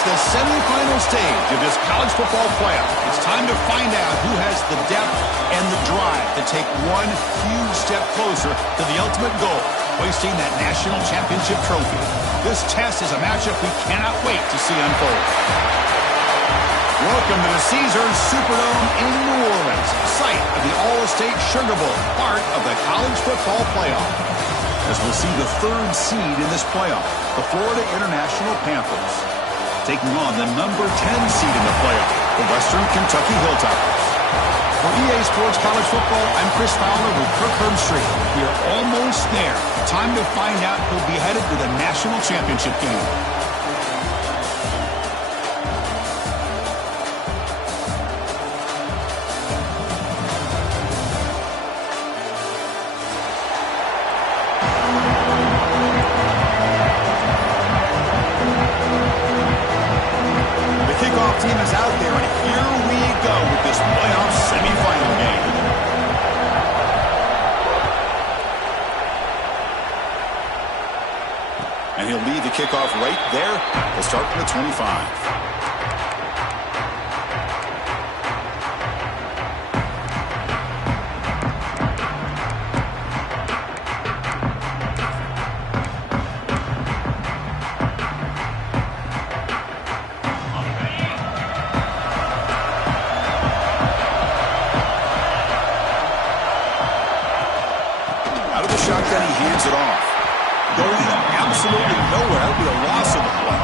It's the semifinal stage of this college football playoff. It's time to find out who has the depth and the drive to take one huge step closer to the ultimate goal, hoisting that national championship trophy. This test is a matchup we cannot wait to see unfold. Welcome to the Caesars Superdome in New Orleans, site of the All-State Sugar Bowl, part of the college football playoff. As we'll see the third seed in this playoff, the Florida International Panthers, taking on the number 10 seed in the playoff, the Western Kentucky Hilltoppers. For EA Sports College Football, I'm Chris Fowler with Kirk Herbstreit. We are almost there. Time to find out who'll be headed to the national championship game. Team is out there, and here we go with this playoff semifinal game. And he'll lead the kickoff right there. He'll start from the 25. Shotgun, he hands it off. Going absolutely nowhere. That would be a loss of the play.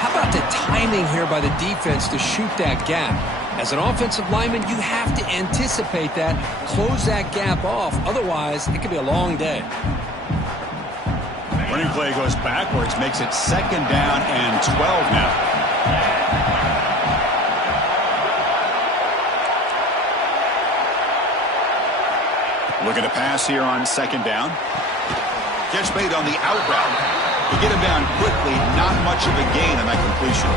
How about the timing here by the defense to shoot that gap? As an offensive lineman, you have to anticipate that, close that gap off. Otherwise, it could be a long day. Running play goes backwards, makes it second down and 12 now. Looking to pass here on second down. Catch made on the out route. To get him down quickly, not much of a gain on that completion.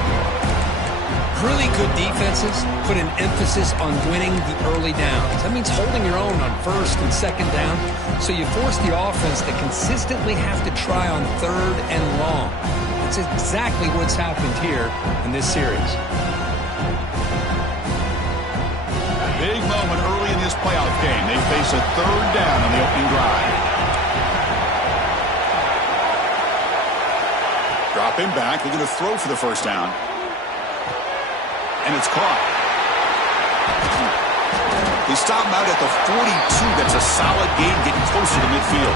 Really good defenses put an emphasis on winning the early downs. That means holding your own on first and second down. So you force the offense to consistently have to try on third and long. That's exactly what's happened here in this series. Big moment early in this playoff game. They face a third down on the opening drive. Drop him back. They're going to throw for the first down. And it's caught. They stop him out at the 42. That's a solid gain getting closer to midfield.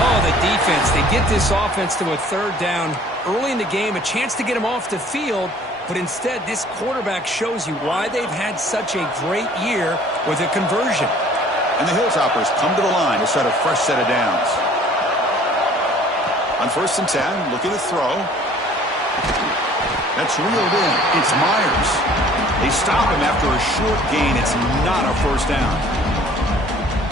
Oh, the defense. They get this offense to a third down early in the game. A chance to get him off the field. But instead, this quarterback shows you why they've had such a great year with a conversion. And the Hilltoppers come to the line to set a fresh set of downs. On first and 10, looking to throw. That's reeled in. It's Myers. They stop him after a short gain. It's not a first down.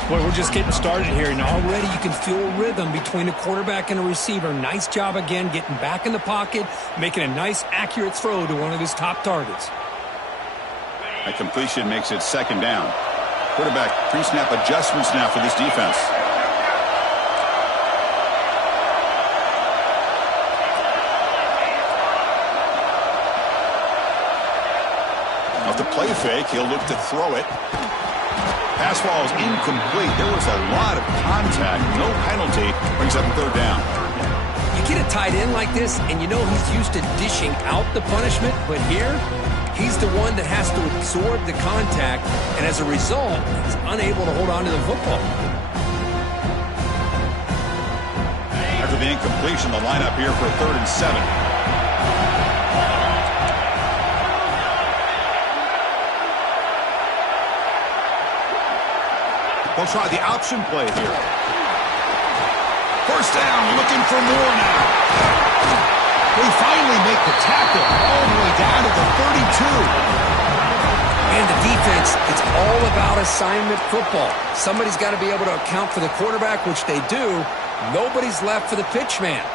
Boy, we're just getting started here, and already you can feel a rhythm between a quarterback and a receiver. Nice job again getting back in the pocket, making a nice, accurate throw to one of his top targets. That completion makes it second down. Quarterback pre-snap adjustments now for this defense. Off the play fake, he'll look to throw it. Pass ball is incomplete. There was a lot of contact. No penalty. Brings up third down. You get a tight end like this, and you know he's used to dishing out the punishment. But here, he's the one that has to absorb the contact. And as a result, he's unable to hold on to the football. After the incompletion, the lineup here for 3rd and 7. They'll try the option play here. First down, looking for more now. They finally make the tackle all the way down to the 32. And the defense, it's all about assignment football. Somebody's got to be able to account for the quarterback, which they do. Nobody's left for the pitch man.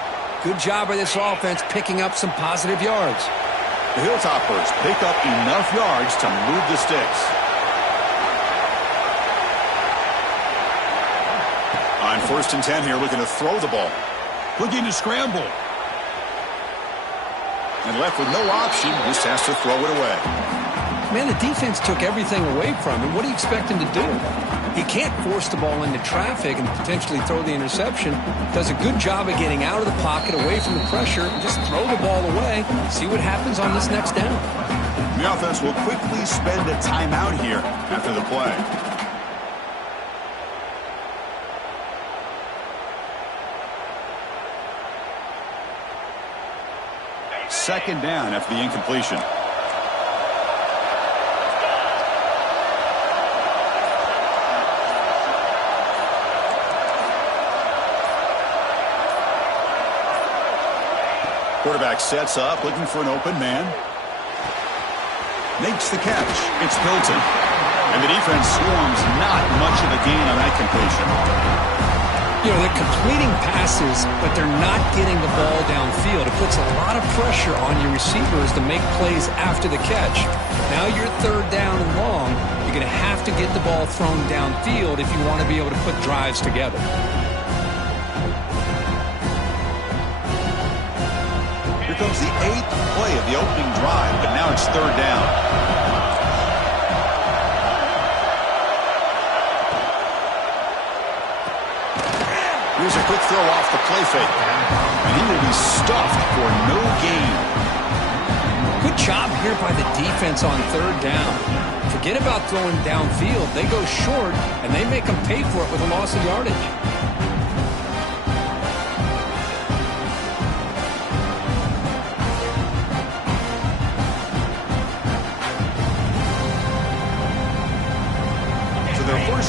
Good job by this offense picking up some positive yards. The Hilltoppers pick up enough yards to move the sticks. On first and 10 here, looking to throw the ball. Looking to scramble. And left with no option, just has to throw it away. Man, the defense took everything away from him. What do you expect him to do? He can't force the ball into traffic and potentially throw the interception. Does a good job of getting out of the pocket, away from the pressure, and just throw the ball away. See what happens on this next down. The offense will quickly spend a timeout here after the play. Second down after the incompletion. Quarterback sets up, looking for an open man. Makes the catch. It's Hilton. And the defense swarms not much of a gain on that completion. You know, they're completing passes, but they're not getting the ball downfield. It puts a lot of pressure on your receivers to make plays after the catch. Now you're third down and long. You're going to have to get the ball thrown downfield if you want to be able to put drives together. Here comes the 8th play of the opening drive, but now it's third down. Here's a quick throw off the play fake. And he will be stuffed for no gain. Good job here by the defense on third down. Forget about throwing downfield. They go short, and they make them pay for it with a loss of yardage.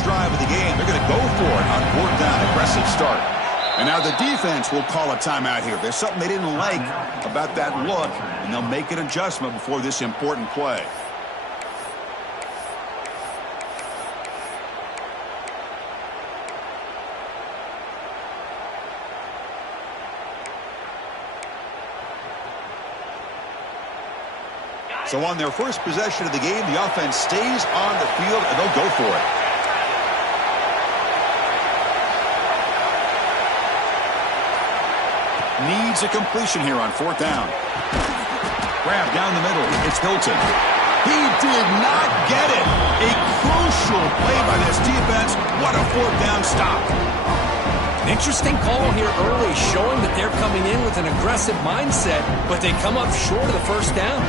Drive of the game. They're going to go for it on fourth down. Aggressive start. And now the defense will call a timeout here. There's something they didn't like about that look, and they'll make an adjustment before this important play. So on their first possession of the game, the offense stays on the field, and they'll go for it. Needs a completion here on fourth down. Grab down the middle. It's Hilton. He did not get it. A crucial play by this defense. What a fourth down stop. An interesting call here early, showing that they're coming in with an aggressive mindset, but they come up short of the first down.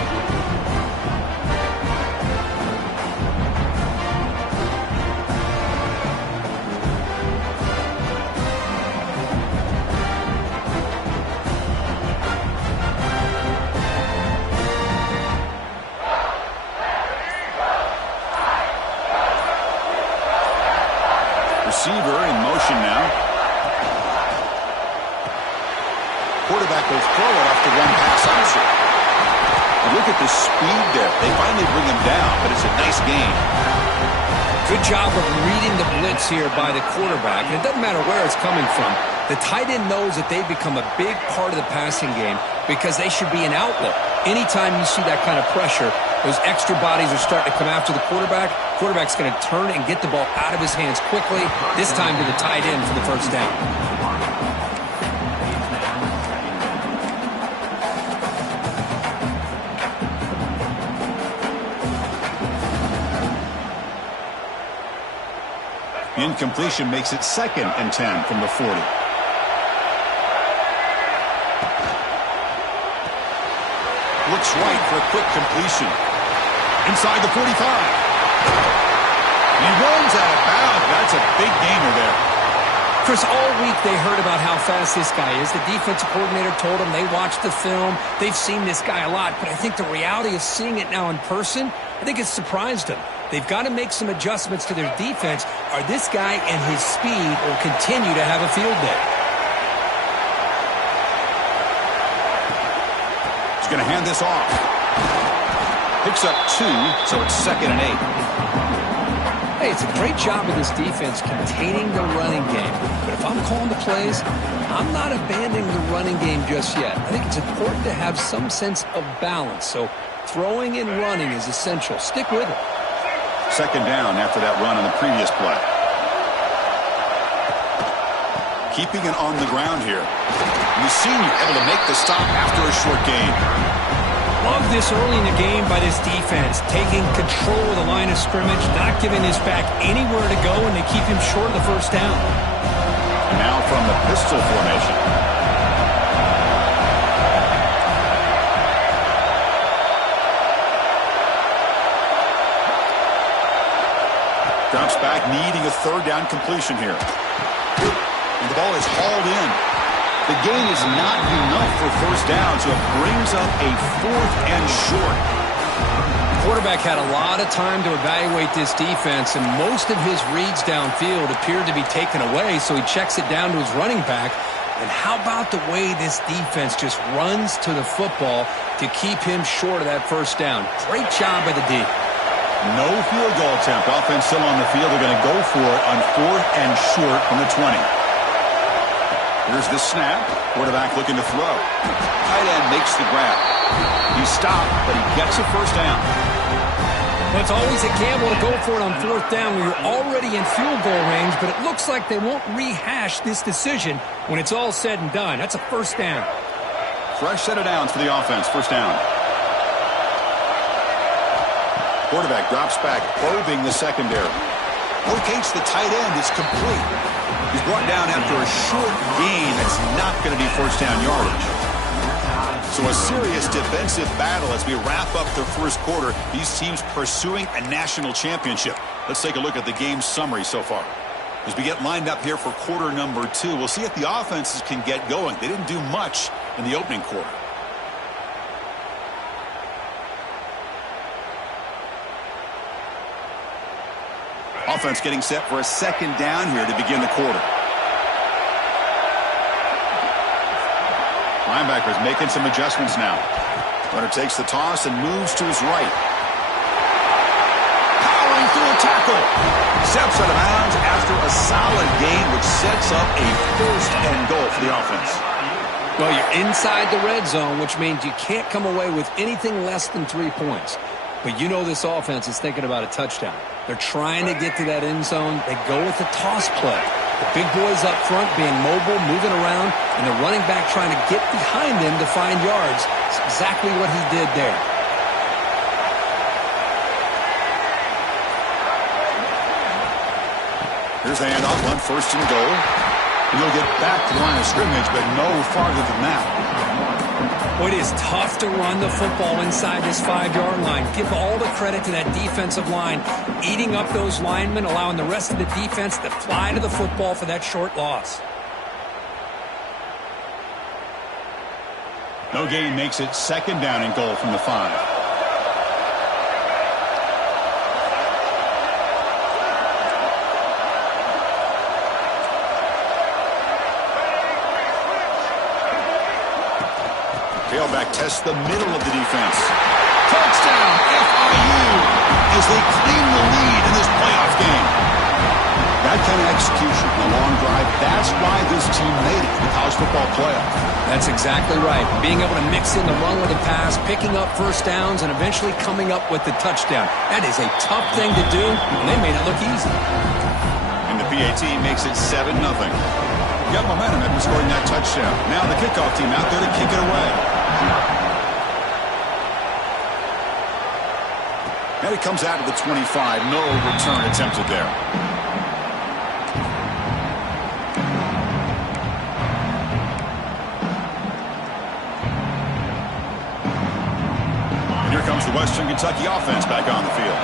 Receiver in motion now. Quarterback will throw it off the one pass option. And look at the speed there. They finally bring him down, but it's a nice gain. Good job of reading the blitz here by the quarterback. And it doesn't matter where it's coming from. The tight end knows that they've become a big part of the passing game because they should be an outlet. Anytime you see that kind of pressure, those extra bodies are starting to come after the quarterback. Quarterback's going to turn and get the ball out of his hands quickly, this time to the tight end for the first down. The incompletion makes it 2nd and 10 from the 40. Looks right for a quick completion. Inside the 45. He runs out of bounds. That's a big gainer there. Chris, all week they heard about how fast this guy is. The defensive coordinator told them they watched the film. They've seen this guy a lot. But I think the reality of seeing it now in person, I think it's surprised them. They've got to make some adjustments to their defense, or this guy and his speed will continue to have a field day. He's going to hand this off. Picks up 2, so it's 2nd and 8. Hey, it's a great job of this defense containing the running game. But if I'm calling the plays, I'm not abandoning the running game just yet. I think it's important to have some sense of balance. So throwing and running is essential. Stick with it. 2nd down after that run on the previous play. Keeping it on the ground here. The senior able to make the stop after a short gain. Love this early in the game by this defense, taking control of the line of scrimmage, not giving his back anywhere to go, and they keep him short of the first down. And now from the pistol formation. Drops back, needing a third down completion here. And the ball is hauled in. The gain is not enough for first down, so it brings up a 4th and short. The quarterback had a lot of time to evaluate this defense, and most of his reads downfield appeared to be taken away, so he checks it down to his running back. And how about the way this defense just runs to the football to keep him short of that first down? Great job by the D. No field goal attempt. Offense still on the field. They're going to go for it on 4th and short from the 20. Here's the snap. Quarterback looking to throw. Tight end makes the grab. He stopped, but he gets a first down. Well, it's always a gamble to go for it on 4th down when you're already in field goal range, but it looks like they won't rehash this decision when it's all said and done. That's a first down. Fresh set of downs for the offense. First down. Quarterback drops back, probing the secondary. Locates the tight end. It's complete. He's brought down after a short gain. That's not going to be first down yardage. So a serious defensive battle as we wrap up the first quarter. These teams pursuing a national championship. Let's take a look at the game summary so far. As we get lined up here for quarter number 2, we'll see if the offenses can get going. They didn't do much in the opening quarter. Offense getting set for a second down here to begin the quarter. Linebackers making some adjustments now. Runner takes the toss and moves to his right. Powering through a tackle. Steps out of bounds after a solid gain, which sets up a 1st and goal for the offense. Well, you're inside the red zone, which means you can't come away with anything less than 3 points. But you know this offense is thinking about a touchdown. They're trying to get to that end zone. They go with the toss play. The big boys up front being mobile, moving around, and the running back trying to get behind them to find yards. It's exactly what he did there. Here's the handoff on 1st and goal. And he'll get back to the line of scrimmage, but no farther than that. Well, it is tough to run the football inside this 5-yard line. Give all the credit to that defensive line, eating up those linemen, allowing the rest of the defense to fly to the football for that short loss. No gain makes it second down and goal from the 5. Tailback tests the middle of the defense. Touchdown, FIU, as they claim the lead in this playoff game. That kind of execution, the long drive, that's why this team made it to the college football playoff. That's exactly right. Being able to mix in the run with the pass, picking up first downs, and eventually coming up with the touchdown. That is a tough thing to do, and they made it look easy. And the PAT makes it 7-0. Got momentum after scoring that touchdown. Now the kickoff team out there to kick it away. And it comes out of the 25. No return attempted there. And here comes the Western Kentucky offense back on the field.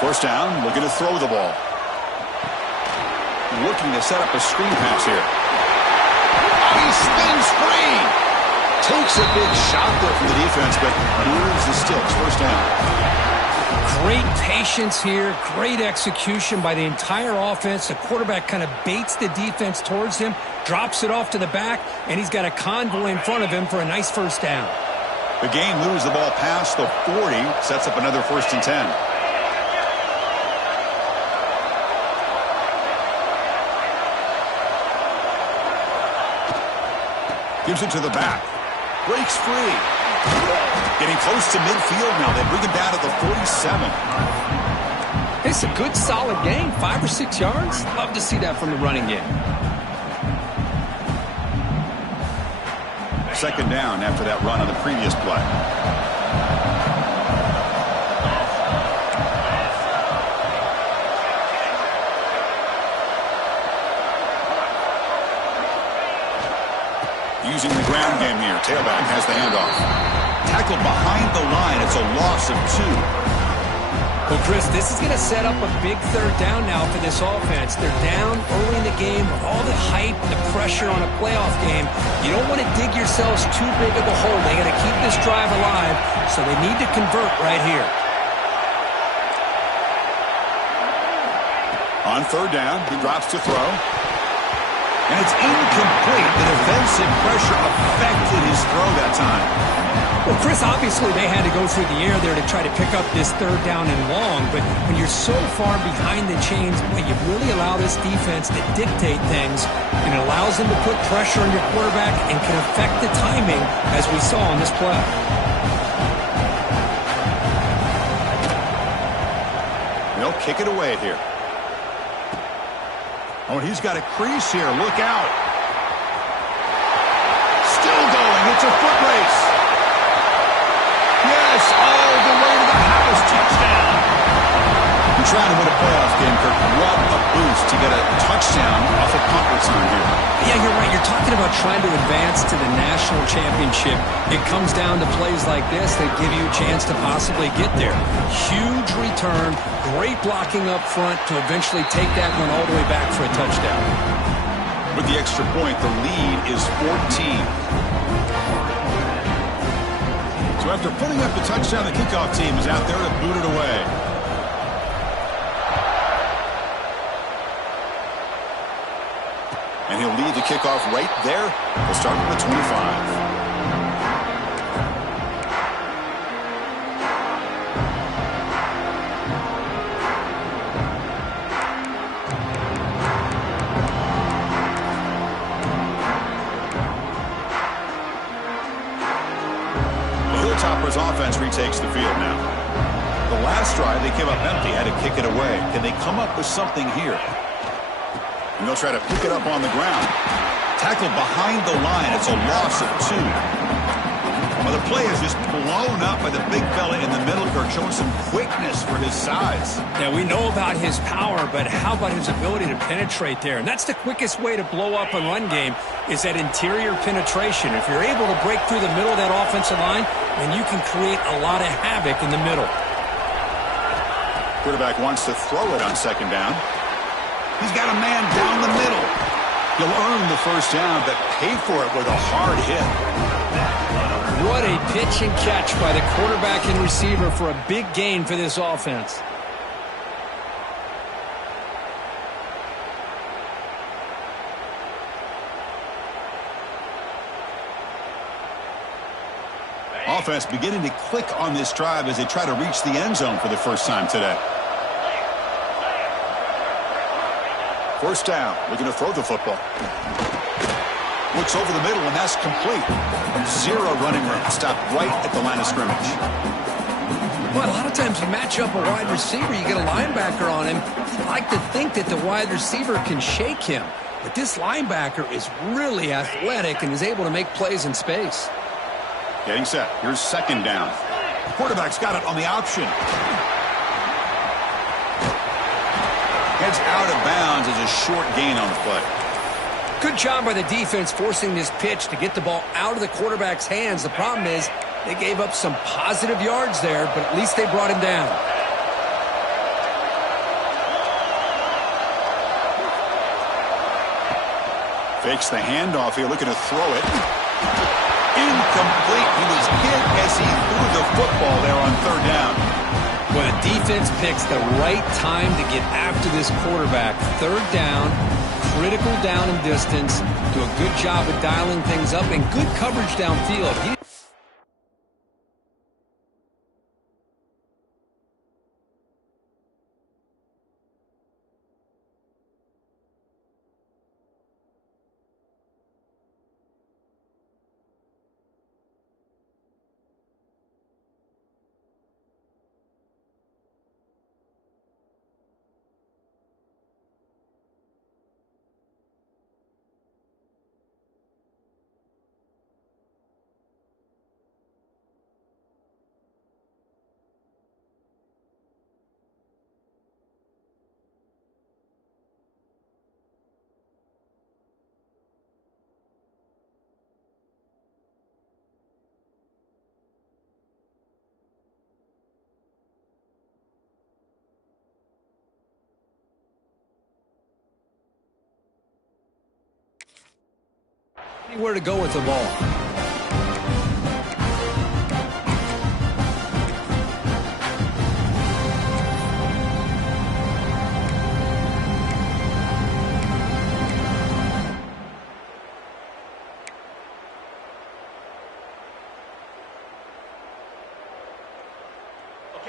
First down, looking to throw the ball. Looking to set up a screen pass here. He spins free. Takes a big shot there from the defense, but moves the sticks. First down. Great patience here. Great execution by the entire offense. The quarterback kind of baits the defense towards him, drops it off to the back, and he's got a convoy in front of him for a nice first down. The game moves the ball past the 40, sets up another 1st and 10. Gives it to the back. Breaks free. Getting close to midfield now. They bring him down to the 47. It's a good, solid game. 5 or 6 yards. Love to see that from the running game. second down after that run on the previous play. Using the ground game here. Tailback has the handoff. Tackled behind the line. It's a loss of 2. Well, Chris, this is going to set up a big third down now for this offense. They're down early in the game with all the hype, the pressure on a playoff game. You don't want to dig yourselves too big of a hole. They got to keep this drive alive, so they need to convert right here. On third down, he drops to throw. And it's incomplete. The defensive pressure affected his throw that time. Well, Chris, obviously they had to go through the air there to try to pick up this third down and long, but when you're so far behind the chains, boy, you really allow this defense to dictate things, and it allows them to put pressure on your quarterback and can affect the timing, as we saw on this play. They'll kick it away here. Oh, he's got a crease here. Look out. Still going. It's a foot race. Yes, all the way to the house. Touchdown. You're trying to win a playoff game, Kirk. What a boost to get a touchdown off a punt return here. Yeah, you're right. You're talking about trying to advance to the national championship. It comes down to plays like this that give you a chance to possibly get there. Huge return, great blocking up front to eventually take that one all the way back for a touchdown. With the extra point, the lead is 14. So after putting up the touchdown, the kickoff team is out there to boot it away. And he'll lead the kickoff right there. We'll start with the 25. Offense retakes the field now. The last drive they came up empty, had to kick it away. Can they come up with something here? And they'll try to pick it up on the ground. Tackled behind the line. It's a loss of 2. Well, the play is just blown up by the big fella in the middle, Kirk, showing some quickness for his size. Yeah, we know about his power, but how about his ability to penetrate there? And that's the quickest way to blow up a run game, is that interior penetration. If you're able to break through the middle of that offensive line, then you can create a lot of havoc in the middle. Quarterback wants to throw it on second down. He's got a man down the middle. He'll earn the first down, but pay for it with a hard hit. What a pitch and catch by the quarterback and receiver for a big gain for this offense. Offense beginning to click on this drive as they try to reach the end zone for the first time today. First down, looking to throw the football. Looks over the middle, and that's complete. 0 running room. Stopped right at the line of scrimmage. Well, a lot of times you match up a wide receiver, you get a linebacker on him. You like to think that the wide receiver can shake him. But this linebacker is really athletic and is able to make plays in space. Getting set. Here's second down. Quarterback's got it on the option. Heads out of bounds as a short gain on the play. Good job by the defense forcing this pitch to get the ball out of the quarterback's hands. The problem is they gave up some positive yards there, but at least they brought him down. Fakes the handoff here, looking to throw it. Incomplete. He was hit as he threw the football there on third down. Well, the defense picks the right time to get after this quarterback. Third down, critical down and distance. Do a good job of dialing things up and good coverage downfield. Anywhere to go with the ball.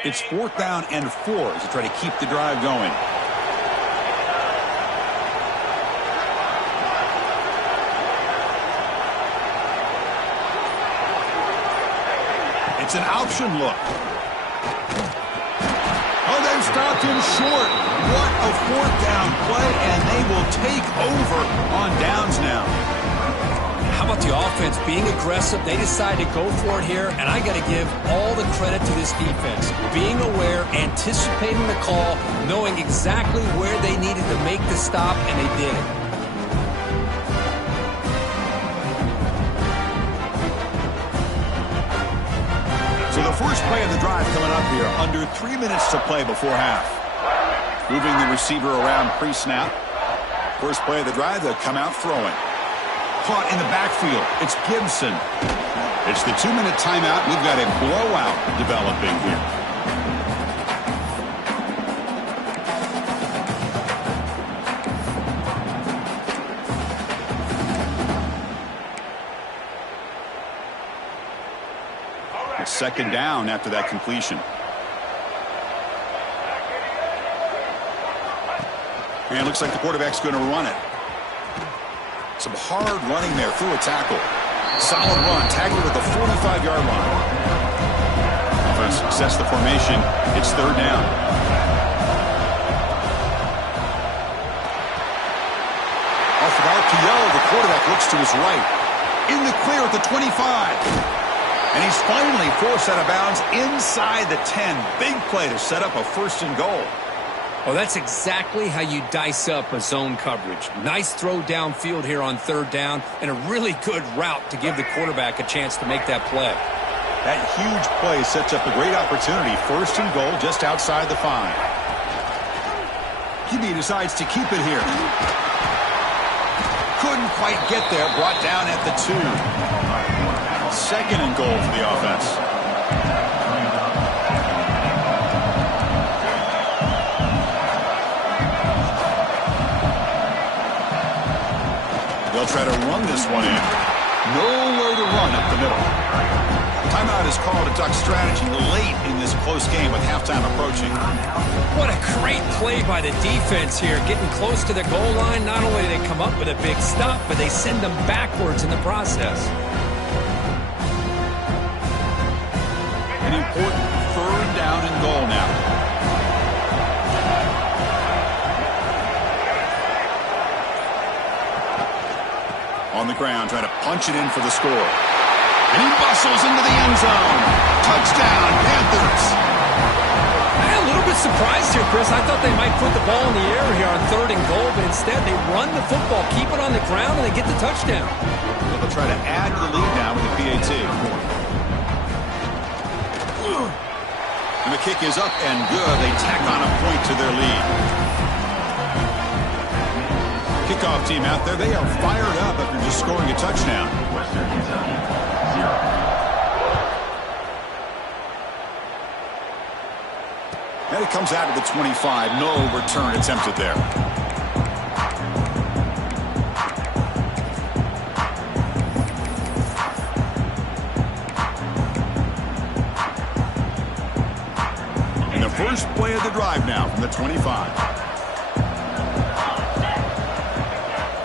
It's 4th down and 4 to try to keep the drive going. It's an option look. Oh, they've stopped him short. What a 4th down play, and they will take over on downs now. How about the offense being aggressive? They decided to go for it here, and I got to give all the credit to this defense. Being aware, anticipating the call, knowing exactly where they needed to make the stop, and they did it. So the first play of the drive coming up here, under 3 minutes to play before half. Moving the receiver around pre-snap. First play of the drive, they'll come out throwing. Caught in the backfield. It's Gibson. It's the 2-minute timeout. We've got a blowout developing here. It's 2nd down after that completion. And it looks like the quarterback's going to run it. Some hard running there through a tackle. Solid run. Tackled at the 45-yard line. Offense sets the formation. It's 3rd down. Off of RPO, the quarterback looks to his right. In the clear at the 25. And he's finally forced out of bounds inside the 10. Big play to set up a 1st and goal. Well, that's exactly how you dice up a zone coverage. Nice throw downfield here on 3rd down, and a really good route to give the quarterback a chance to make that play. That huge play sets up a great opportunity. 1st and goal just outside the 5. QB decides to keep it here. Couldn't quite get there. Brought down at the 2. 2nd and goal for the offense. They'll try to run this one in. Nowhere to run up the middle. Timeout is called to duck strategy late in this close game with halftime approaching. What a great play by the defense here. Getting close to the goal line, not only do they come up with a big stop, but they send them backwards in the process. An important 3rd down and goal now. On the ground, trying to punch it in for the score. And he bustles into the end zone. Touchdown, Panthers. A little bit surprised here, Chris. I thought they might put the ball in the air here on 3rd and goal, but instead they run the football, keep it on the ground, and they get the touchdown. They'll try to add to the lead now with the PAT. And the kick is up and good. They tack on a point to their lead. Kickoff team out there. They are fired up after just scoring a touchdown. Western Kentucky, 0. And it comes out to the 25. No return attempted there. And the first play of the drive now from the 25.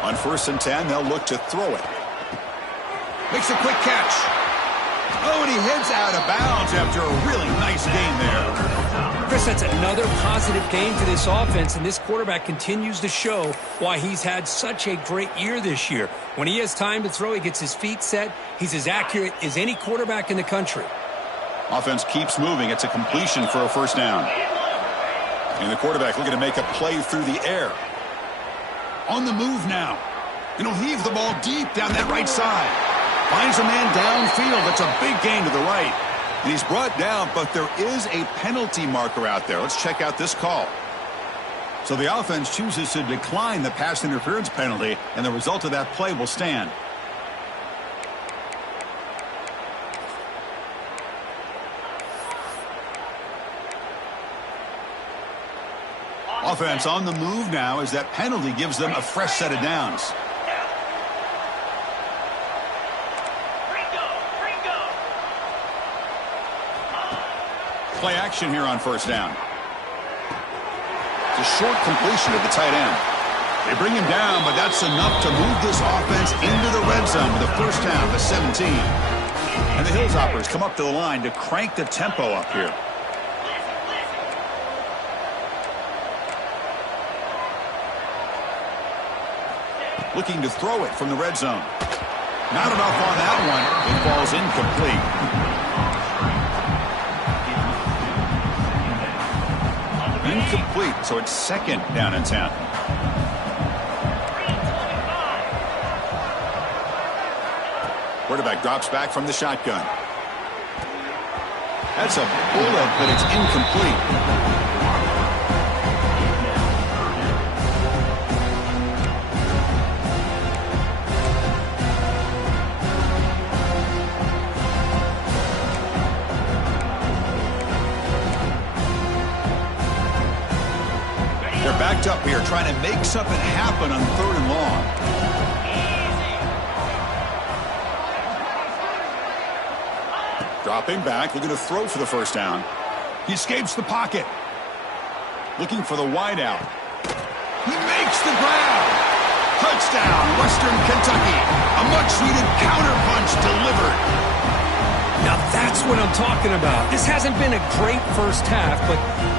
On 1st and 10, they'll look to throw it. Makes a quick catch. Oh, and he heads out of bounds after a really nice game there. Chris, that's another positive game for this offense, and this quarterback continues to show why he's had such a great year this year. When he has time to throw, he gets his feet set. He's as accurate as any quarterback in the country. Offense keeps moving. It's a completion for a 1st down. And the quarterback looking to make a play through the air. On the move now. And he'll heave the ball deep down that right side. Finds a man downfield. That's a big gain to the right. And he's brought down, but there is a penalty marker out there. Let's check out this call. So the offense chooses to decline the pass interference penalty, and the result of that play will stand. Offense on the move now as that penalty gives them a fresh set of downs. Play action here on first down. It's a short completion to the tight end. They bring him down, but that's enough to move this offense into the red zone with a first down to 17. And the Hilltoppers come up to the line to crank the tempo up here. Looking to throw it from the red zone. Not enough on that one. It falls incomplete. Incomplete, so it's second down and 10. Quarterback drops back from the shotgun. That's a bullet, but it's incomplete. They're backed up here trying to make something happen on 3rd and long. Dropping back, looking to throw for the first down. He escapes the pocket. Looking for the wideout. He makes the grab. Touchdown, Western Kentucky. A much-needed counterpunch delivered. Now that's what I'm talking about. This hasn't been a great first half, but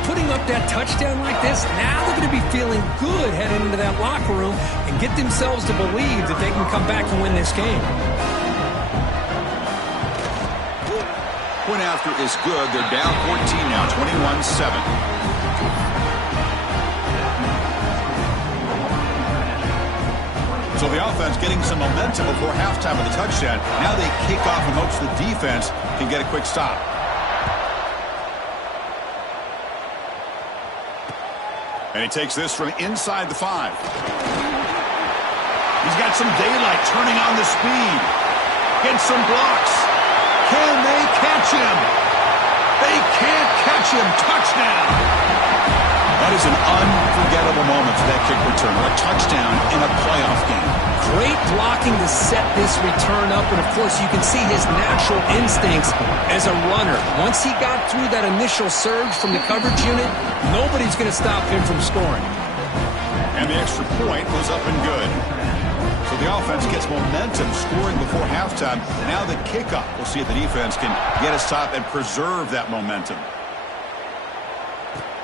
putting up that touchdown like this, now they're going to be feeling good heading into that locker room and get themselves to believe that they can come back and win this game. Point after is good. They're down 14 now, 21-7. So the offense getting some momentum before halftime with the touchdown. Now they kick off in hopes the defense can get a quick stop. And he takes this from inside the 5. He's got some daylight turning on the speed. Gets some blocks. Can they catch him? They can't catch him. Touchdown. That is an unforgettable moment for that kick return. A touchdown in a playoff game. Great blocking to set this return up, and of course you can see his natural instincts as a runner. Once he got through that initial surge from the coverage unit, nobody's going to stop him from scoring. And the extra point was up and good. So the offense gets momentum scoring before halftime. Now the kickoff. We'll see if the defense can get a stop and preserve that momentum.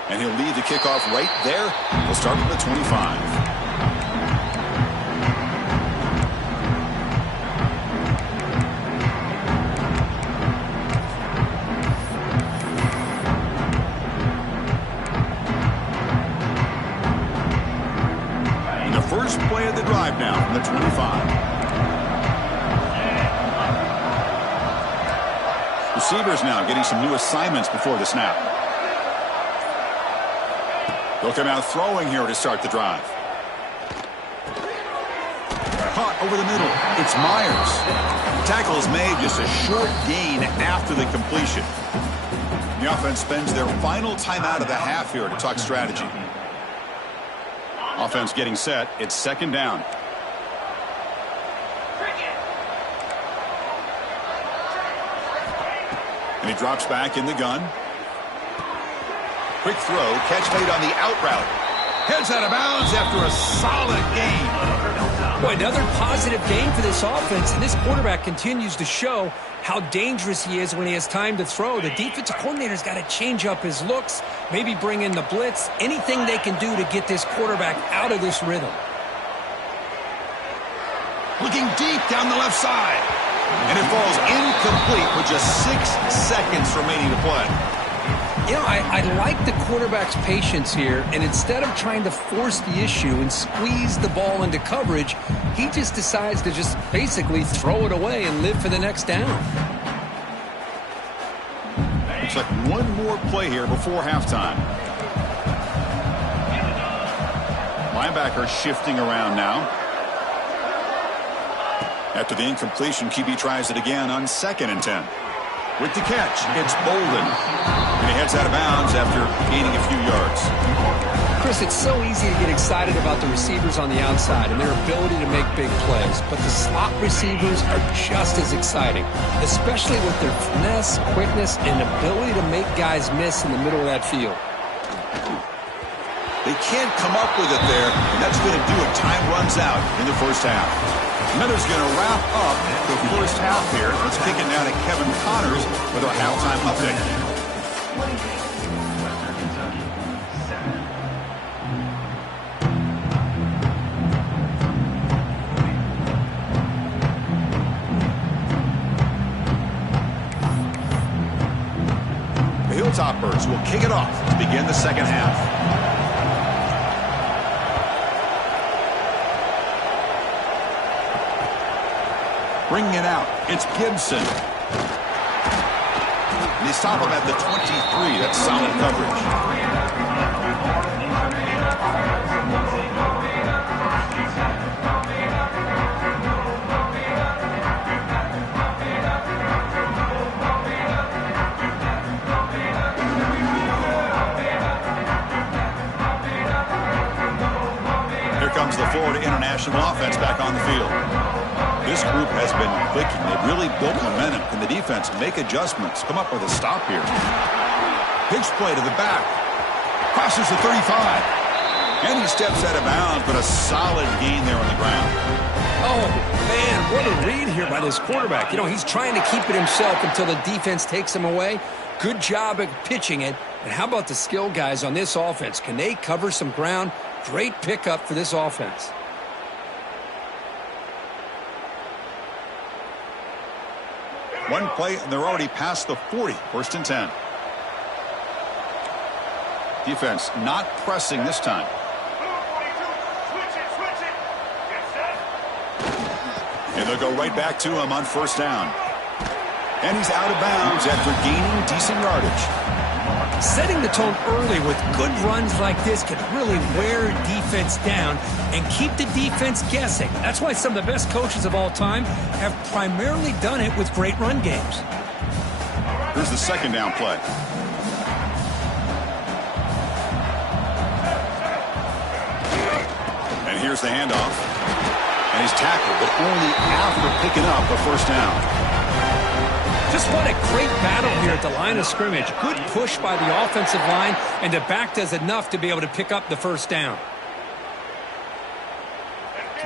And he'll lead the kickoff right there. We'll start with the 25. And the first play of the drive now from the 25. Receivers now getting some new assignments before the snap. They'll come out throwing here to start the drive. Caught over the middle. It's Myers. The tackle is made, just a short gain after the completion. The offense spends their final timeout of the half here to talk strategy. Offense getting set. It's second down. And he drops back in the gun. Quick throw, catch made on the out route. Heads out of bounds after a solid game. Boy, another positive game for this offense, and this quarterback continues to show how dangerous he is when he has time to throw. The defensive coordinator's got to change up his looks, maybe bring in the blitz, anything they can do to get this quarterback out of this rhythm. Looking deep down the left side. And it falls incomplete with just 6 seconds remaining to play. You know, I like the quarterback's patience here, and instead of trying to force the issue and squeeze the ball into coverage, he just decides to just basically throw it away and live for the next down. Looks like one more play here before halftime. Linebacker shifting around now. After the incompletion, QB tries it again on 2nd and 10. With the catch, it's Bolden. And he heads out of bounds after gaining a few yards. Chris, it's so easy to get excited about the receivers on the outside and their ability to make big plays, but the slot receivers are just as exciting, especially with their finesse, quickness, and ability to make guys miss in the middle of that field. They can't come up with it there, and that's going to do it. Time runs out in the first half. Miller's going to wrap up the first half here. Let's kick it now to Kevin Connors with our halftime update. The Hilltoppers will kick it off to begin the second half. Bringing it out, it's Gibson. And they stop him at the 23. That's solid coverage. Here comes the Florida International offense back on the field. This group has been clicking. They've really built momentum. Can the defense make adjustments? Come up with a stop here. Pitch play to the back. Crosses the 35. And he steps out of bounds, but a solid gain there on the ground. Oh, man, what a read here by this quarterback. You know, he's trying to keep it himself until the defense takes him away. Good job at pitching it. And how about the skill guys on this offense? Can they cover some ground? Great pickup for this offense. One play, and they're already past the 40. First and 10. Defense not pressing this time. And they'll go right back to him on first down. And he's out of bounds after gaining decent yardage. Setting the tone early with good runs like this can really wear a defense down and keep the defense guessing. That's why some of the best coaches of all time have primarily done it with great run games. Here's the second down play. And here's the handoff. And he's tackled, but only after picking up a first down. Just what a great battle here at the line of scrimmage. Good push by the offensive line, and the back does enough to be able to pick up the first down.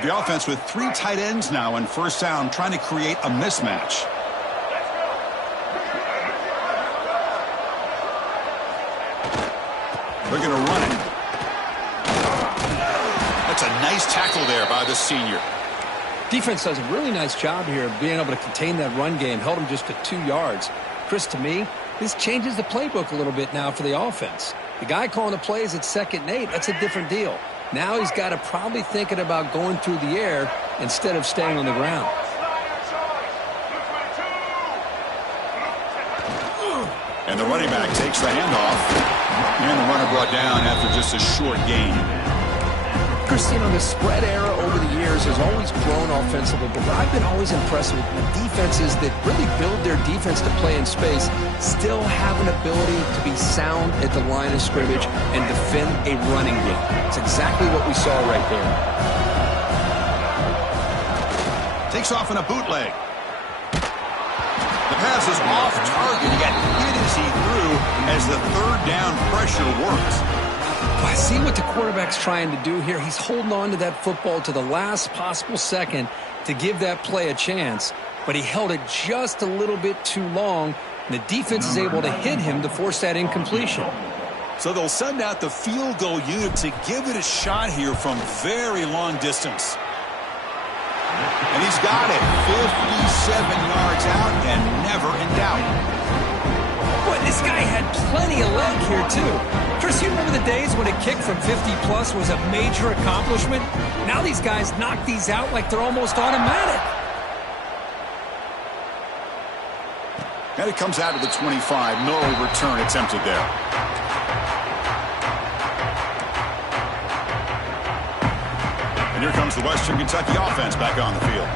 The offense with 3 tight ends now in first down, trying to create a mismatch. They're going to run it. That's a nice tackle there by the senior. Defense does a really nice job here of being able to contain that run game. Held him just to 2 yards. Chris, to me, this changes the playbook a little bit now for the offense. The guy calling the plays at 2nd and 8, that's a different deal. Now he's got to probably thinking about going through the air instead of staying on the ground. And the running back takes the handoff. And the runner brought down after just a short gain. Chris, you know, the spread era over the years has always grown offensively, but I've been always impressed with the defenses that really build their defense to play in space, still have an ability to be sound at the line of scrimmage and defend a running game. It's exactly what we saw right there. Takes off in a bootleg. The pass is off target. He got hit as he threw as the third down pressure works. I see what the quarterback's trying to do here. He's holding on to that football to the last possible second to give that play a chance, but he held it just a little bit too long, and the defense is able to hit him to force that incompletion. So they'll send out the field goal unit to give it a shot here from very long distance. And he's got it. 57 yards out and never in doubt. Boy, this guy had plenty of leg here, too. Chris, you remember the days when a kick from 50-plus was a major accomplishment? Now these guys knock these out like they're almost automatic. And it comes out to the 25. No return attempted there. And here comes the Western Kentucky offense back on the field.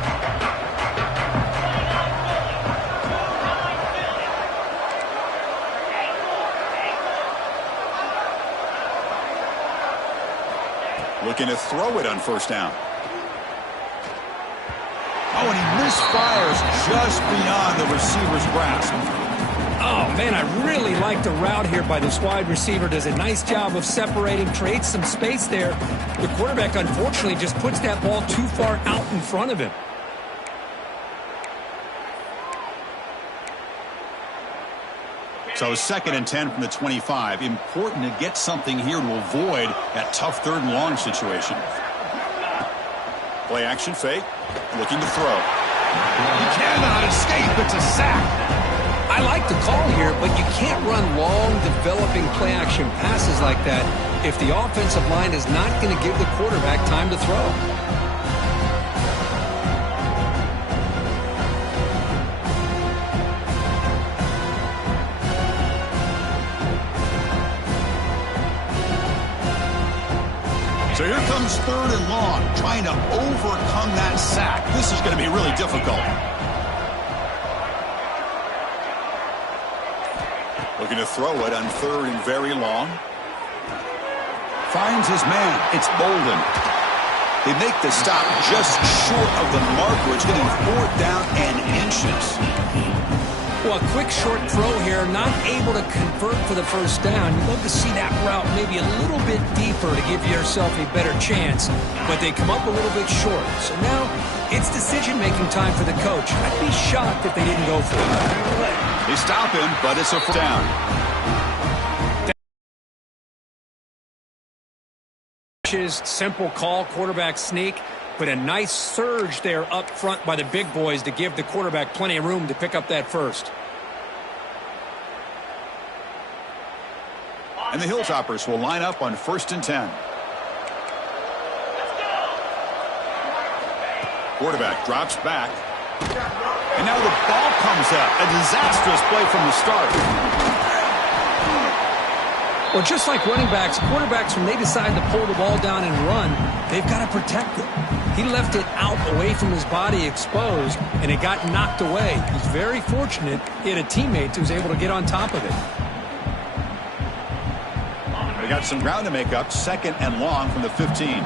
Looking to throw it on first down. Oh, and he misfires just beyond the receiver's grasp. Oh, man, I really like the route here by this wide receiver. Does a nice job of separating, creates some space there. The quarterback, unfortunately, just puts that ball too far out in front of him. So 2nd and 10 from the 25. Important to get something here to avoid that tough 3rd and long situation. Play action fake. Looking to throw. He cannot escape. It's a sack. I like the call here, but you can't run long, developing play-action passes like that if the offensive line is not going to give the quarterback time to throw. So here comes 3rd and long, trying to overcome that sack. This is going to be really difficult. Looking to throw it on 3rd and very long. Finds his man. It's Bolden. They make the stop just short of the marker. It's getting 4th down and inches. Well, a quick short throw here, not able to convert for the first down. You'd love to see that route maybe a little bit deeper to give yourself a better chance, but they come up a little bit short. So now it's decision-making time for the coach. I'd be shocked if they didn't go for it. They stop him, but it's a 4th down. Simple call, quarterback sneak, but a nice surge there up front by the big boys to give the quarterback plenty of room to pick up that first. And the Hilltoppers will line up on 1st and 10. Quarterback drops back. And now the ball comes out. A disastrous play from the start. Well, just like running backs, quarterbacks, when they decide to pull the ball down and run, they've got to protect it. He left it out away from his body exposed, and it got knocked away. He's very fortunate he had a teammate who was able to get on top of it. They got some ground to make up. 2nd and long from the 15.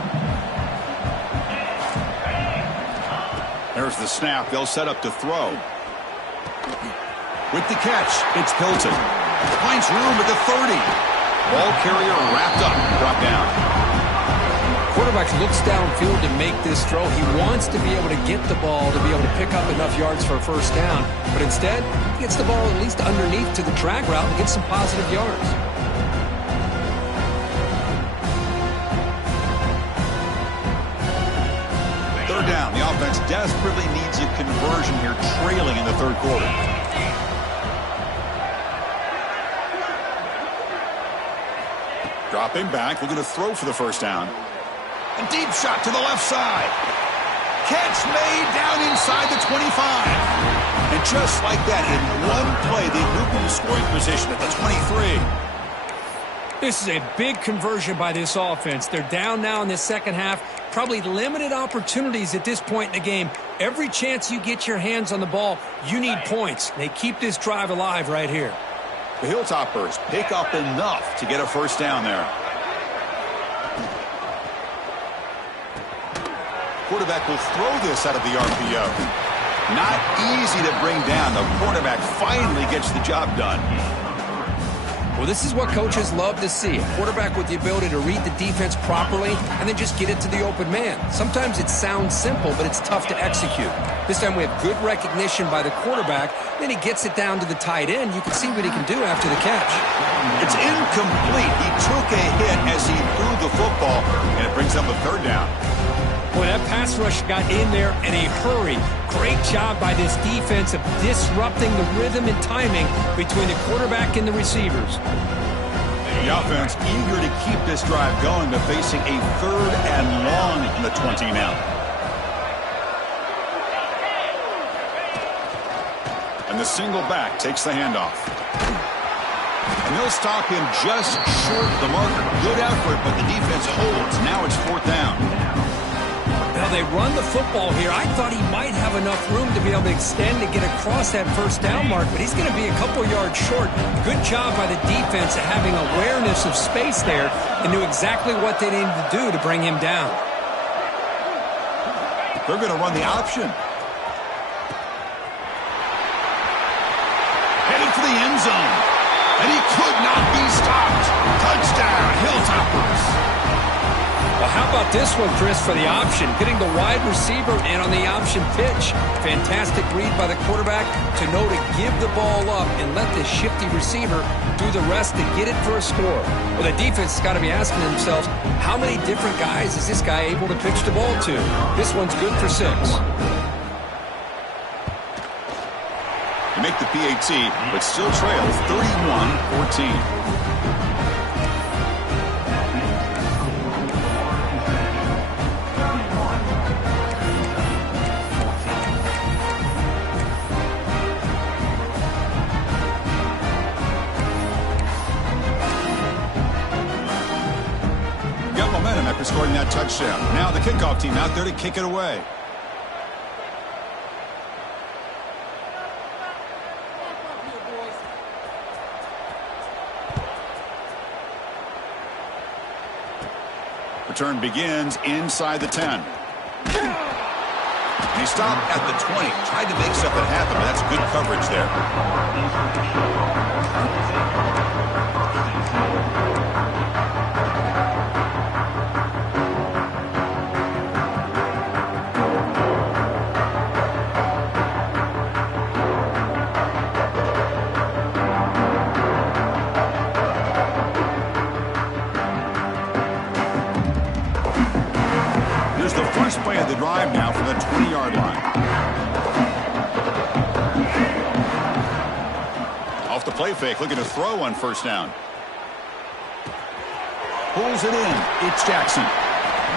There's the snap. They'll set up to throw. With the catch, it's Hilton. Finds room at the 30. Ball carrier wrapped up, brought down. Quarterback looks downfield to make this throw. He wants to be able to get the ball to be able to pick up enough yards for a first down. But instead, he gets the ball at least underneath to the drag route and gets some positive yards. Third down. The offense desperately needs a conversion here, trailing in the 3rd quarter. Dropping back, looking to throw for the first down. A deep shot to the left side. Catch made down inside the 25. And just like that, in one play, they moved into scoring position at the 23. This is a big conversion by this offense. They're down now in the second half. Probably limited opportunities at this point in the game. Every chance you get your hands on the ball, you need points. They keep this drive alive right here. The Hilltoppers pick up enough to get a first down there. Quarterback will throw this out of the RPO. Not easy to bring down. The quarterback finally gets the job done. Well, this is what coaches love to see. A quarterback with the ability to read the defense properly and then just get it to the open man. Sometimes it sounds simple, but it's tough to execute. This time we have good recognition by the quarterback. Then he gets it down to the tight end. You can see what he can do after the catch. It's incomplete. He took a hit as he threw the football, and it brings up a 3rd down. Boy, that pass rush got in there in a hurry. Great job by this defense of disrupting the rhythm and timing between the quarterback and the receivers. The offense eager to keep this drive going, but facing a 3rd and long from the 20 now. And the single back takes the handoff. And they'll stop him just short of the marker. Good effort, but the defense holds. Now it's 4th down. Well, they run the football here. I thought he might have enough room to be able to extend and get across that first down mark, but he's going to be a couple yards short. Good job by the defense of having awareness of space there and knew exactly what they needed to do to bring him down. They're going to run the option. Headed for the end zone. And he could not be stopped. Touchdown, Hilltoppers. Well, how about this one, Chris, for the option? Getting the wide receiver in on the option pitch. Fantastic read by the quarterback to know to give the ball up and let the shifty receiver do the rest to get it for a score. Well, the defense has got to be asking themselves, how many different guys is this guy able to pitch the ball to? This one's good for 6. They make the PAT, but still trail 31-14. After scoring that touchdown. Now the kickoff team out there to kick it away. Return begins inside the 10. And he stopped at the 20. Tried to make something happen, but that's good coverage there. First play of the drive now from the 20-yard line. Off the play fake, looking to throw on first down. Pulls it in. It's Jackson.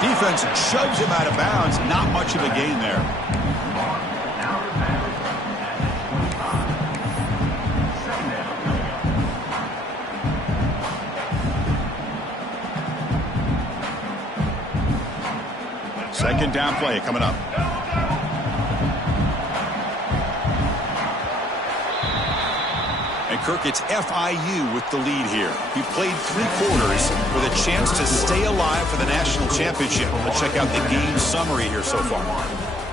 Defense shoves him out of bounds. Not much of a gain there. Second down play coming up. And Kirk, it's FIU with the lead here. He played 3 quarters with a chance to stay alive for the national championship. Let's check out the game summary here so far.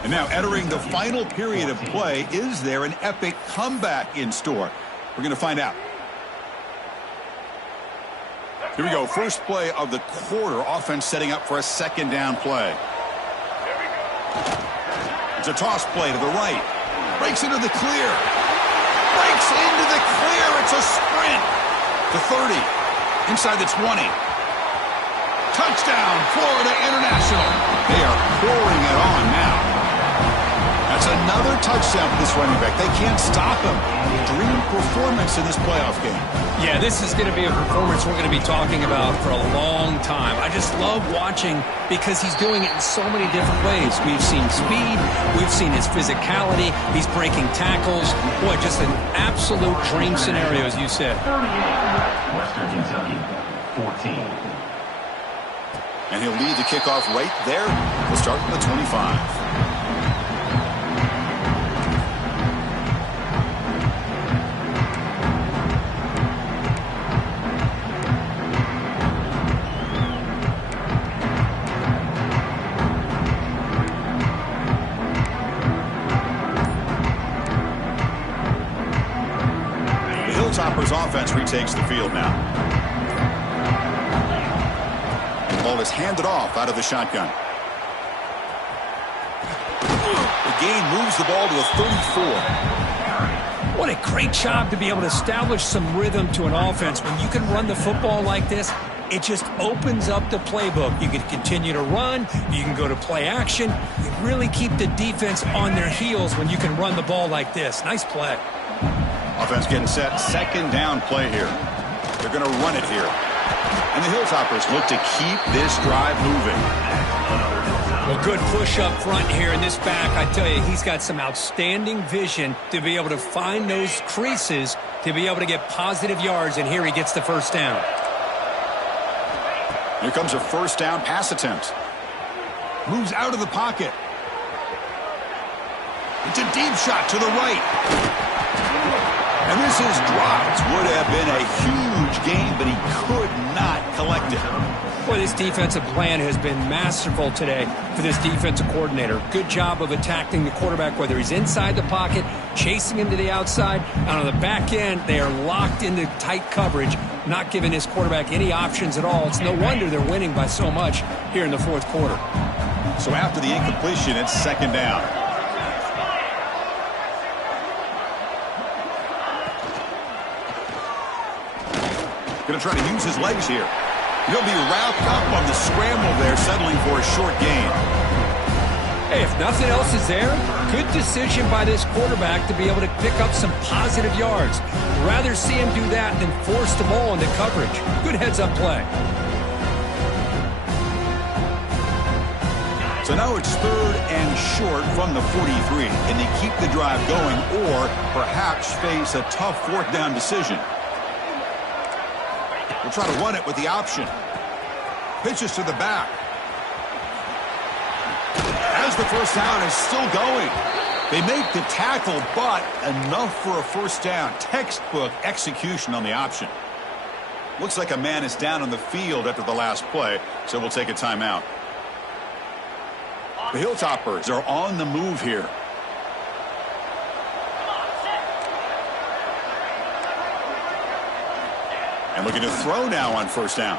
And now entering the final period of play, is there an epic comeback in store? We're going to find out. Here we go. First play of the quarter. Offense setting up for a second down play. It's a toss play to the right. Breaks into the clear. Breaks into the clear. It's a sprint to 30. Inside the 20. Touchdown, Florida International. They are pouring it on now. That's another touchdown for this running back. They can't stop him. Dream performance in this playoff game. Yeah, this is going to be a performance we're going to be talking about for a long time. I just love watching because he's doing it in so many different ways. We've seen speed. We've seen his physicality. He's breaking tackles. Boy, just an absolute dream scenario, as you said. 38, Western Kentucky, 14. And he'll lead the kickoff right there. We'll start from the 25. Hilltoppers offense retakes the field now. The ball is handed off out of the shotgun. The gain moves the ball to a 34. What a great job to be able to establish some rhythm to an offense. When you can run the football like this, it just opens up the playbook. You can continue to run. You can go to play action. You really keep the defense on their heels when you can run the ball like this. Nice play. Offense getting set. Second down play here. They're going to run it here. And the Hilltoppers look to keep this drive moving. Well, good push up front here in this back. I tell you, he's got some outstanding vision to be able to find those creases to be able to get positive yards. And here he gets the first down. Here comes a first down pass attempt. Moves out of the pocket. It's a deep shot to the right. And this is dropped. Would have been a huge gain, but he could not collect it. Boy, this defensive plan has been masterful today for this defensive coordinator. Good job of attacking the quarterback, whether he's inside the pocket, chasing him to the outside. And on the back end, they are locked into tight coverage, not giving his quarterback any options at all. It's no wonder they're winning by so much here in the fourth quarter. So after the incompletion, it's second down. Going to try to use his legs here. He'll be wrapped up on the scramble there, settling for a short gain. Hey, if nothing else is there, good decision by this quarterback to be able to pick up some positive yards. Rather see him do that than force the ball into coverage. Good heads-up play. So now it's third and short from the 43. Can they keep the drive going or perhaps face a tough fourth down decision? We'll try to run it with the option. Pitches to the back. As the first down is still going. They make the tackle, but enough for a first down. Textbook execution on the option. Looks like a man is down on the field after the last play, so we'll take a timeout. The Hilltoppers are on the move here. And looking to throw now on first down.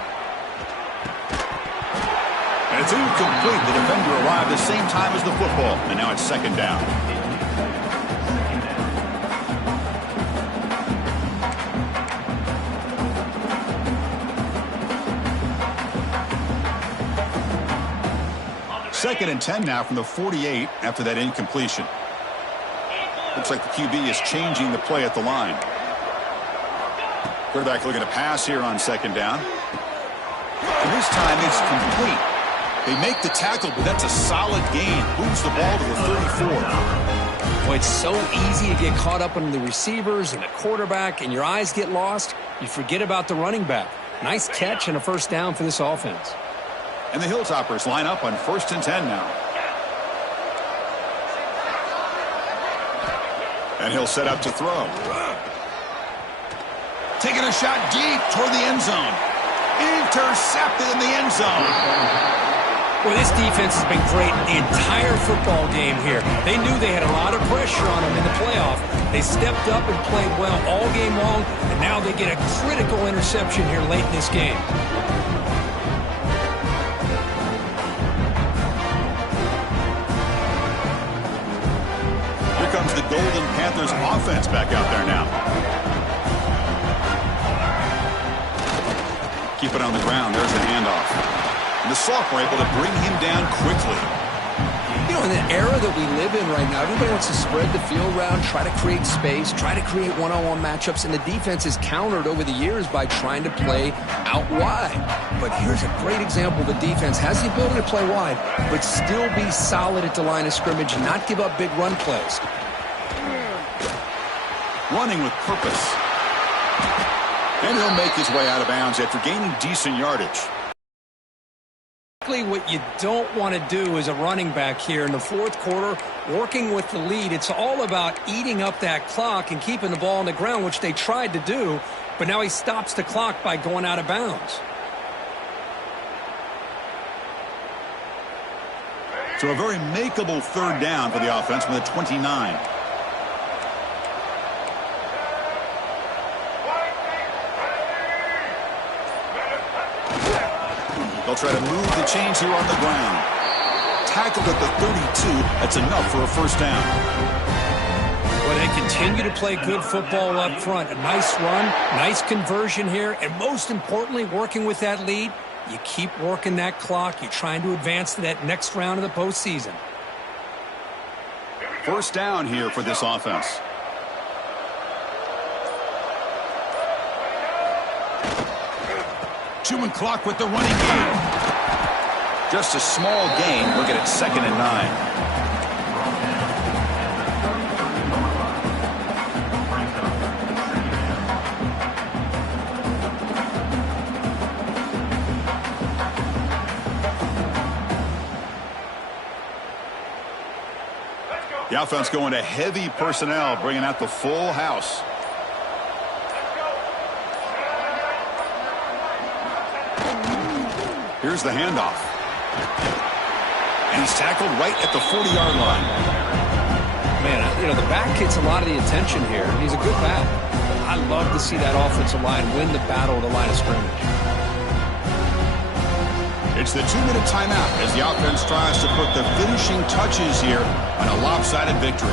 And it's incomplete. The defender arrived the same time as the football. And now it's second down. Second and 10 now from the 48 after that incompletion. Looks like the QB is changing the play at the line. Quarterback looking to pass here on second down. And this time it's complete. They make the tackle, but that's a solid gain. Moves the ball to the 34. Boy, it's so easy to get caught up on the receivers and the quarterback, and your eyes get lost. You forget about the running back. Nice catch and a first down for this offense. And the Hilltoppers line up on first and 10 now. And he'll set up to throw. Taking a shot deep toward the end zone. Intercepted in the end zone. Boy, this defense has been great the entire football game here. They knew they had a lot of pressure on them in the playoff. They stepped up and played well all game long, and now they get a critical interception here late in this game. Here comes the Golden Panthers offense back out there now. Keep it on the ground. There's the handoff. And the sophomore able to bring him down quickly. You know, in the era that we live in right now, everybody wants to spread the field around, try to create space, try to create one-on-one matchups, and the defense is countered over the years by trying to play out wide. But here's a great example. The defense has the ability to play wide, but still be solid at the line of scrimmage and not give up big run plays. Running with purpose. And he'll make his way out of bounds after gaining decent yardage. What you don't want to do as a running back here in the fourth quarter, working with the lead, it's all about eating up that clock and keeping the ball on the ground, which they tried to do, but now he stops the clock by going out of bounds. So a very makeable third down for the offense with a 29. They'll try to move the chains here on the ground. Tackled at the 32. That's enough for a first down. Well, they continue to play good football up front. A nice run, nice conversion here, and most importantly, working with that lead, you keep working that clock. You're trying to advance to that next round of the postseason. First down here for this offense. Chewing clock with the running game. Just a small gain. Look at it, second and 9. The offense going to heavy personnel, bringing out the full house. Here's the handoff. And he's tackled right at the 40-yard line. Man, you know, the back gets a lot of the attention here. He's a good back. I love to see that offensive line win the battle at the line of scrimmage. It's the 2-minute timeout as the offense tries to put the finishing touches here on a lopsided victory.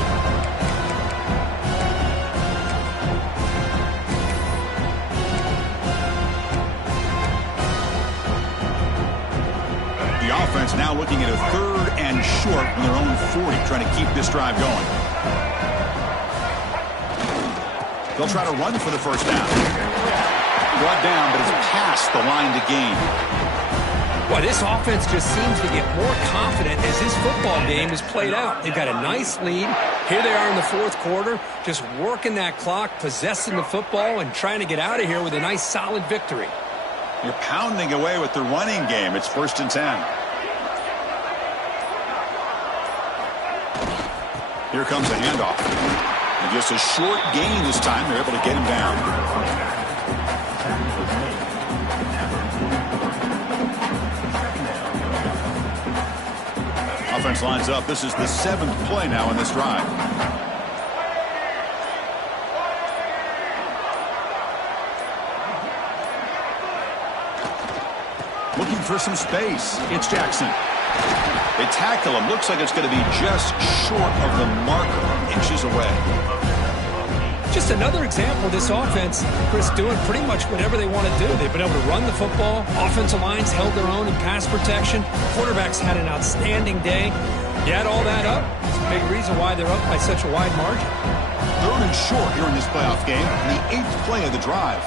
The offense now looking at a 3rd and short from their own 40, trying to keep this drive going. They'll try to run for the first down. Brought down, but it's past the line to gain. Well, this offense just seems to get more confident as this football game is played out. They've got a nice lead. Here they are in the 4th quarter, just working that clock, possessing the football, and trying to get out of here with a nice, solid victory. You're pounding away with the running game. It's 1st and 10. Here comes the handoff. And just a short gain this time. They're able to get him down. Offense lines up. This is the 7th play now in this drive. Looking for some space. It's Jackson. They tackle him. Looks like it's going to be just short of the marker, inches away. Just another example of this offense, Chris, doing pretty much whatever they want to do. They've been able to run the football. Offensive lines held their own in pass protection. Quarterbacks had an outstanding day. You add all that up, it's a big reason why they're up by such a wide margin. 3rd and short here in this playoff game, the 8th play of the drive.